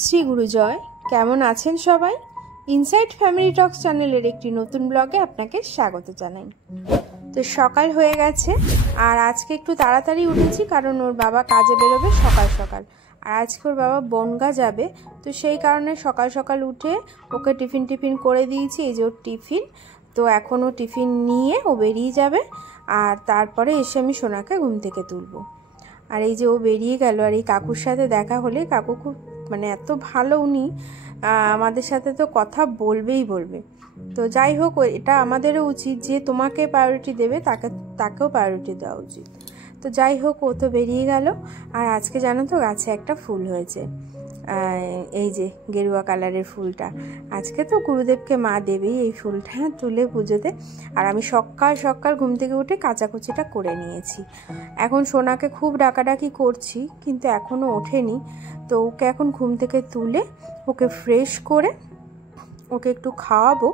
শ্রী গুরু জয়। কেমন আছেন সবাই? ইনসাইট ফ্যামিলি টক্স চ্যানেলের একটি নতুন ব্লগে আপনাকে স্বাগত জানাই। তো সকাল হয়ে গেছে আর আজকে একটু তাড়াতাড়ি উঠেছি, কারণ ওর বাবা কাজে বেরোবে সকাল সকাল। আর আজকে ওর বাবা বনগাঁ যাবে, তো সেই কারণে সকাল সকাল উঠে ওকে টিফিন করে দিয়েছি। এই যে ওর টিফিন, তো এখন ও টিফিন নিয়ে ও বেরিয়ে যাবে। আর তারপরে এসে আমি সোনাকে ঘুম থেকে তুলবো। আর এই যে ও বেরিয়ে গেল, আর এই কাকুর সাথে দেখা হলে, কাকু খুব এত ভালো, উনি আমাদের সাথে তো কথা বলবে। তো যাই হোক, এটা আমাদেরও উচিত যে তোমাকে প্রায়োরিটি দেবে তাকেও প্রায়োরিটি দেওয়া উচিত। তো যাই হোক, ও তো বেরিয়ে গেল। আর আজকে জানো তো গাছে একটা ফুল হয়েছে, এই যে গেরুয়া কালারের ফুলটা। আজকে তো গুরুদেবকে মা দেবেই এই ফুলটা তুলে পুজোতে। আর আমি সকাল সকাল ঘুম থেকে উঠে কাচাকুচিটা করে নিয়েছি। এখন সোনাকে খুব ডাকাডাকি করছি, কিন্তু এখনও ওঠেনি। তো ওকে এখন ঘুম থেকে তুলে ওকে ফ্রেশ করে ওকে একটু খাওয়াবো,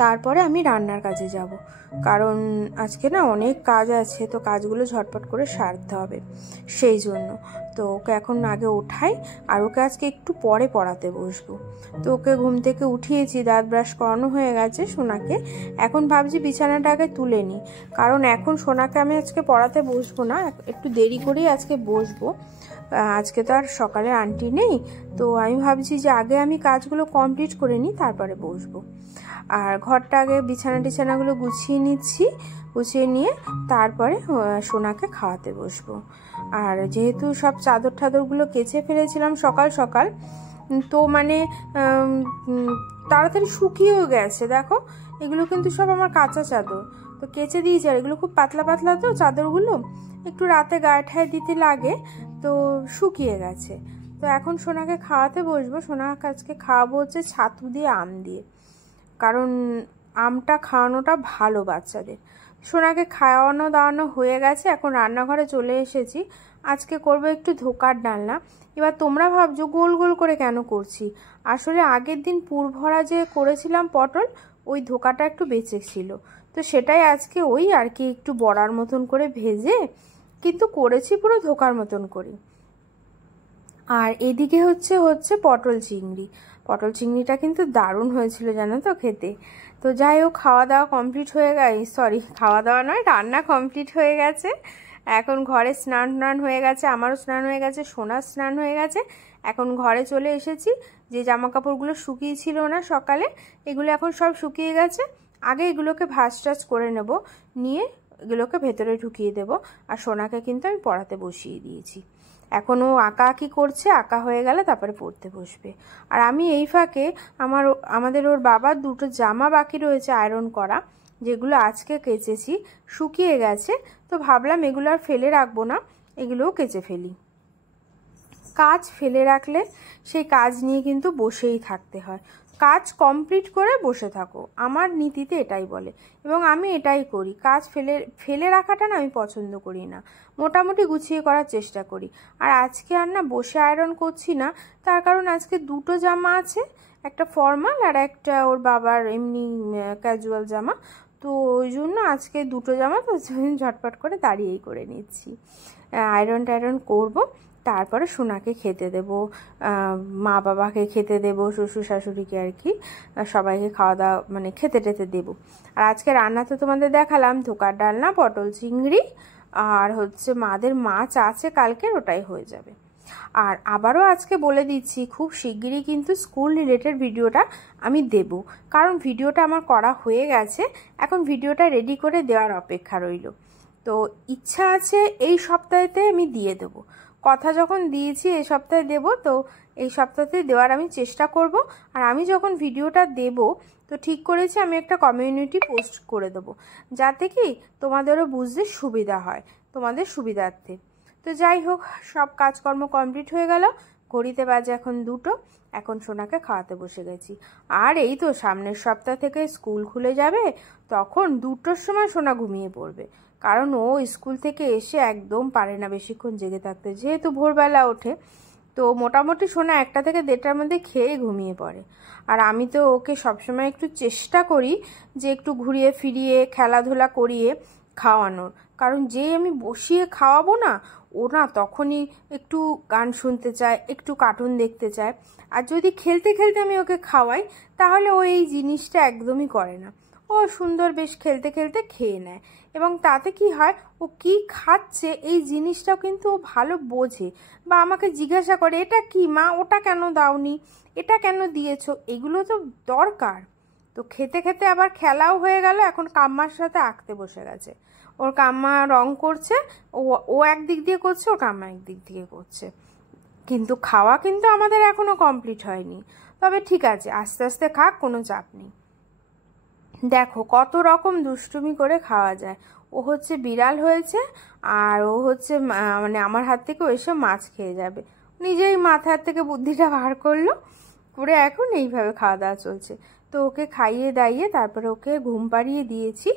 তারপরে আমি রান্নার কাজে যাব। কারণ আজকে না অনেক কাজ আছে, তো কাজগুলো ঝটপট করে সারতে হবে, সেই জন্য। তো ওকে এখন আগে ওঠাই, আর ওকে আজকে একটু পরে পড়াতে বসবো। তো ওকে ঘুম থেকে উঠিয়েছি, দাঁত ব্রাশ করানো হয়ে গেছে সোনাকে। এখন ভাবছি বিছানাটা আগে তুলে নিই, কারণ এখন সোনাকে আমি আজকে পড়াতে বসবো না, একটু দেরি করেই আজকে বসবো। আজকে তো আর সকালে আন্টি নেই, তো আমি ভাবছি যে আগে আমি কাজগুলো কমপ্লিট করে নিই, তারপরে বসবো। আর ঘরটা আগে বিছানাগুলো গুছিয়ে নিচ্ছি, গুছিয়ে নিয়ে তারপরে সোনাকে খাওয়াতে বসবো। আর যেহেতু সব চাদর ঠাদরগুলো কেচে ফেলেছিলাম সকাল সকাল, তো তাড়াতাড়ি শুকিয়েও গেছে। দেখো, এগুলো কিন্তু সব আমার কাঁচা চাদর, তো কেচে দিয়েছি। আর এগুলো খুব পাতলা পাতলা, তো চাদরগুলো একটু রাতে গায়ে ঠায়ে দিতে লাগে, তো শুকিয়ে গেছে। তো এখন সোনাকে খাওয়াতে বসবো। সোনাকে আজকে খাওয়াবো হচ্ছে ছাতু দিয়ে, আম দিয়ে, কারণ আমটা খাওয়ানোটা ভালো বাচ্চাদের। সোনাকে খাওয়ানো দাওয়ানো হয়ে গেছে, এখন রান্নাঘরে চলে এসেছি। আজকে করবো একটু ধোকার ডালনা। এবার তোমরা ভাবছো গোল গোল করে কেন করছি, আসলে আগের দিন পুরভরা যে করেছিলাম পটল, ওই ধোকাটা একটু বেঁচে ছিল, তো সেটাই আজকে ওই আর কি একটু বড়ার মতন করে ভেজে, কিন্তু করেছি পুরো ধোকার মতন করে। আর এদিকে হচ্ছে পটল চিংড়িটা কিন্তু দারুণ হয়েছিল জানো তো খেতে। তো যাই হোক, খাওয়া দাওয়া কমপ্লিট হয়ে গেছে, খাওয়া দাওয়া নয়, রান্না কমপ্লিট হয়ে গেছে। এখন ঘরে স্নান হয়ে গেছে, আমারও স্নান হয়ে গেছে, সোনার স্নান হয়ে গেছে। এখন ঘরে চলে এসেছি। যে জামা কাপড়গুলো শুকিয়েছিল না সকালে, এগুলো এখন সব শুকিয়ে গেছে। আগে এগুলোকে ভাঁজ টাজ করে নেব, নিয়ে এগুলোকে ভেতরে ঢুকিয়ে দেব। আর সোনাকে কিন্তু আমি পড়াতে বসিয়ে দিয়েছি। এখন ও আঁকাআঁকি করছে, আঁকা হয়ে গেলে তারপরে পড়তে বসবে। আর আমি এই ফাঁকে আমাদের ওর বাবার দুটো জামা বাকি রয়েছে আয়রন করা, যেগুলো আজকে কেচেছি, শুকিয়ে গেছে। তো ভাবলাম এগুলো আর ফেলে রাখবো না, এগুলোও কেচে ফেলি। কাজ ফেলে রাখলে সেই কাজ নিয়ে কিন্তু বসেই থাকতে হয়। কাজ কমপ্লিট করে বসে থাকো, আমার নীতিতে এটাই বলে, এবং আমি এটাই করি। কাজ ফেলে রাখাটা না আমি পছন্দ করি না, মোটামুটি গুছিয়ে করার চেষ্টা করি। আর আজকে আর না বসে আয়রন করছি না, তার কারণ আজকে দুটো জামা আছে, একটা ফর্মাল আর একটা ওর বাবার এমনি ক্যাজুয়াল জামা। তো ওই জন্য আজকে দুটো জামা, তো ঝটপট করে দাঁড়িয়েই করে নিচ্ছি। আয়রন করবো, তারপরে সোনাকে খেতে দেব, মা বাবাকে খেতে দেব, শ্বশুর শাশুড়িকে আর কি সবাইকে খাওয়া দাওয়া খেতে টেতে দেবো। আর আজকে রান্না তো তোমাদের দেখালাম, ধোকার ডালনা, পটল চিংড়ি, আর মাদের মাছ আছে কালকের, ওটাই হয়ে যাবে। আর আবারও আজকে বলে দিচ্ছি, খুব শিগগিরই কিন্তু স্কুল রিলেটেড ভিডিওটা আমি দেব, কারণ ভিডিওটা আমার করা হয়ে গেছে, এখন ভিডিওটা রেডি করে দেওয়ার অপেক্ষা রইল। তো ইচ্ছা আছে এই সপ্তাহেতে আমি দিয়ে দেবো, কথা যখন দিয়েছি এই সপ্তাহে দেব, তো এই সপ্তাহতে দেওয়ার আমি চেষ্টা করব। আর আমি যখন ভিডিওটা দেব, তো ঠিক করেছি আমি একটা কমিউনিটি পোস্ট করে দেবো, যাতে কি তোমাদেরও বুঝতে সুবিধা হয়, তোমাদের সুবিধার্থে। তো যাই হোক, সব কাজকর্ম কমপ্লিট হয়ে গেল। ঘড়িতে বাজে এখন 2টো। এখন সোনাকে খাওয়াতে বসে গেছি। আর এই তো সামনের সপ্তাহ থেকে স্কুল খুলে যাবে, তখন 2টোর সময় সোনা ঘুমিয়ে পড়বে, কারণ ও স্কুল থেকে এসে একদম পারে না বেশিক্ষণ জেগে থাকতে, যেহেতু ভোরবেলা ওঠে। তো মোটামুটি সোনা 1টা থেকে 1:30টার মধ্যে খেয়ে ঘুমিয়ে পড়ে। আর আমি তো ওকে সবসময় একটু চেষ্টা করি যে একটু ঘুরিয়ে ফিরিয়ে খেলাধুলা করিয়ে খাওয়ানোর, কারণ যেই আমি বসিয়ে খাওয়াবো না, ও না তখনই একটু গান শুনতে চায়, একটু কার্টুন দেখতে চায়। আর যদি খেলতে খেলতে আমি ওকে খাওয়াই তাহলে ও এই জিনিসটা একদমই করে না। ও সুন্দর বেশ খেলতে খেলতে খেয়ে নেয়, এবং তাতে কি হয়, ও কি খাচ্ছে এই জিনিসটাও কিন্তু ও ভালো বোঝে, বা আমাকে জিজ্ঞাসা করে এটা কি মা, ওটা কেন দাওনি, এটা কেন দিয়েছো, এগুলো তো দরকার। তো খেতে খেতে আবার খেলাও হয়ে গেল, এখন কাম্মার সাথে আঁকতে বসে গেছে। ওর কাম্মা রং করছে, ও একদিক দিয়ে করছে, ওর কাম্মা একদিক দিয়ে করছে। কিন্তু খাওয়া কিন্তু আমাদের এখনো কমপ্লিট হয়নি, তবে ঠিক আছে আস্তে আস্তে খাক, কোনো চাপ নেই। দেখো কত রকম দুষ্টুমি করে খাওয়া যায়। ও হচ্ছে বিড়াল হয়েছে, আর ও হচ্ছে মানে আমার হাত থেকে এসে মাছ খেয়ে যাবে, নিজেই মাথার থেকে বুদ্ধিটা বার করলো করে এখন এইভাবে খাওয়া দাওয়া চলছে। তো ওকে খাইয়ে দাইয়ে তারপরে ওকে ঘুম পাড়িয়ে দিয়েছি,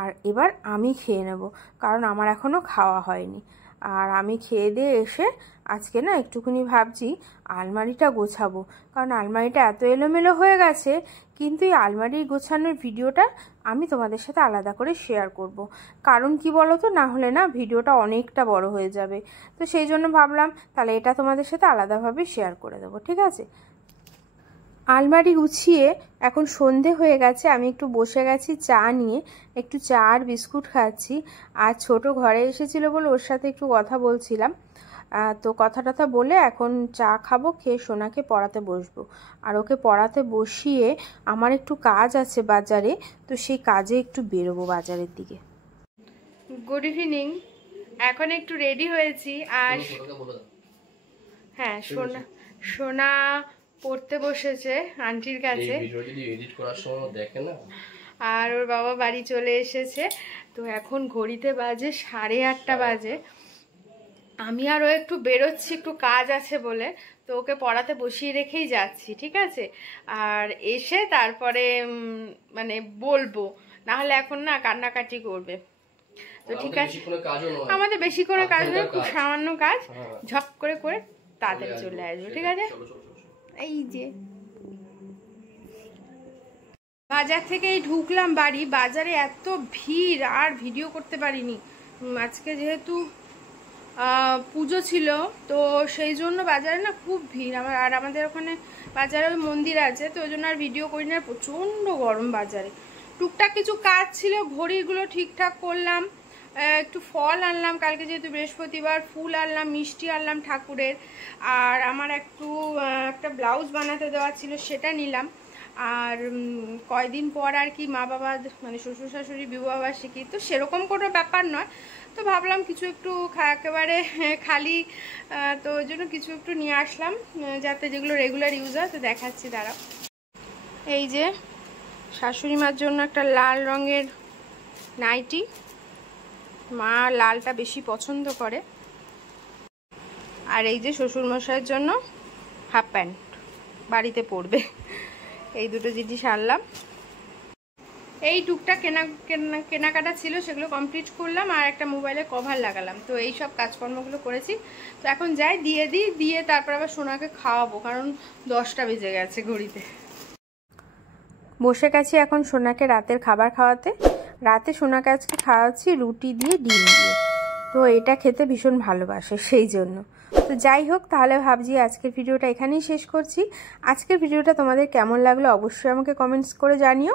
আর এবার আমি খেয়ে নেব, কারণ আমার এখনও খাওয়া হয়নি। আর আমি খেয়ে দিয়ে এসে আজকে না একটুখানি ভাবছি আলমারিটা গোছাবো, কারণ আলমারিটা এত এলোমেলো হয়ে গেছে। কিন্তু এই আলমারি গোছানোর ভিডিওটা আমি তোমাদের সাথে আলাদা করে শেয়ার করব, কারণ কি বলো তো, না হলে না ভিডিওটা অনেকটা বড় হয়ে যাবে। তো সেই জন্য ভাবলাম তাহলে এটা তোমাদের সাথে আলাদাভাবে শেয়ার করে দেবো, ঠিক আছে। আলমারি গুছিয়ে এখন সন্ধে হয়ে গেছে, আমি একটু বসে গেছি চা নিয়ে, একটু চা আর বিস্কুট খাচ্ছি। আর ছোট ঘরে এসেছিল বলে ওর সাথে একটু কথা বলছিলাম। তো কথা টথা বলে এখন চা খাবো, খেয়ে সোনাকে পড়াতে বসবো। আর ওকে পড়াতে বসিয়ে আমার একটু কাজ আছে বাজারে, তো সেই কাজে একটু বেরোবো বাজারের দিকে। গুড ইভিনিং, এখন একটু রেডি হয়েছি। আর হ্যাঁ, সোনা পড়তে বসেছে আন্টির কাছে, আর ওর বাবা বাড়ি চলে এসেছে। তো এখন ঘড়িতে বাজে 8:30 বাজে। আমি আরও একটু বেরোচ্ছি, একটু কাজ আছে বলে, তো ওকে পড়াতে বসিয়ে রেখেই যাচ্ছি, ঠিক আছে। আর এসে তারপরে মানে বলবো, না হলে এখন না কান্নাকাটি করবে। তো ঠিক আছে, আমাদের বেশি করে কাজ নয়, খুব সামান্য কাজ, ঝপ করে করে তাড়াতাড়ি চলে আসবো, ঠিক আছে। এই যে বাজার থেকেই ঢুকলাম বাড়ি, বাজারে এত ভিড় আর ভিডিও করতে পারিনি। আজকে যেহেতু পুজো ছিল, তো সেই জন্য বাজারে না খুব ভিড়। আর আমাদের ওখানে বাজারে মন্দির আছে, তো ওই জন্য আর ভিডিও করি না। প্রচণ্ড গরম বাজারে। টুকটাক কিছু কাজ ছিল, ঘড়িগুলো ঠিকঠাক করলাম, একটু ফল আনলাম, কালকে যেহেতু বৃহস্পতিবার, ফুল আনলাম, মিষ্টি আনলাম ঠাকুরের। আর আমার একটা ব্লাউজ বানাতে দেওয়া ছিল, সেটা নিলাম। আর কয়দিন পর আর কি মা বাবা মানে শ্বশুর শাশুড়ি বিবাহবার্ষিকী, তো সেরকম কোনো ব্যাপার নয়। তো ভাবলাম কিছু একটু একেবারে খালি, তো ওই জন্য কিছু একটু নিয়ে আসলাম, যাতে যেগুলো রেগুলার ইউজ হয়। তো দেখাচ্ছি দাঁড়াও। এই যে শাশুড়ি মার জন্য একটা লাল রঙের নাইটি, মা লালটা বেশি পছন্দ করে। আর এই যে শ্বশুরমশাইয়ের জন্য হাফ প্যান্ট, বাড়িতে পরবে। এই দুটো জিনিস আনলাম। এই টুকটাক কেনাকাটা ছিল, সেগুলো কমপ্লিট করলাম। আর একটা মোবাইলে কভার লাগালাম। তো এই সব কাজকর্মগুলো করেছি। তো এখন যাই দিয়ে তারপর আবার সোনাকে খাওয়াবো, কারণ 10টা বেজে গেছে ঘড়িতে। বসে গেছি এখন সোনাকে রাতের খাবার খাওয়াতে। রাতে সোনাকে আজকে খাওয়াচ্ছি রুটি দিয়ে ডিম দিয়ে, তো এটা খেতে ভীষণ ভালোবাসে, সেই জন্য। তো যাই হোক, তাহলে ভাবছি আজকের ভিডিওটা এখানেই শেষ করছি। আজকের ভিডিওটা তোমাদের কেমন লাগলো অবশ্যই আমাকে কমেন্টস করে জানিও।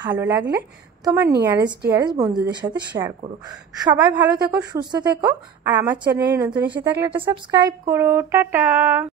ভালো লাগলে তোমার নিয়ারেস্ট ডিয়ারেস্ট বন্ধুদের সাথে শেয়ার করো। সবাই ভালো থেকো, সুস্থ থেকো। আর আমার চ্যানেলে নতুন এসে থাকলে এটা সাবস্ক্রাইব করো। টাটা।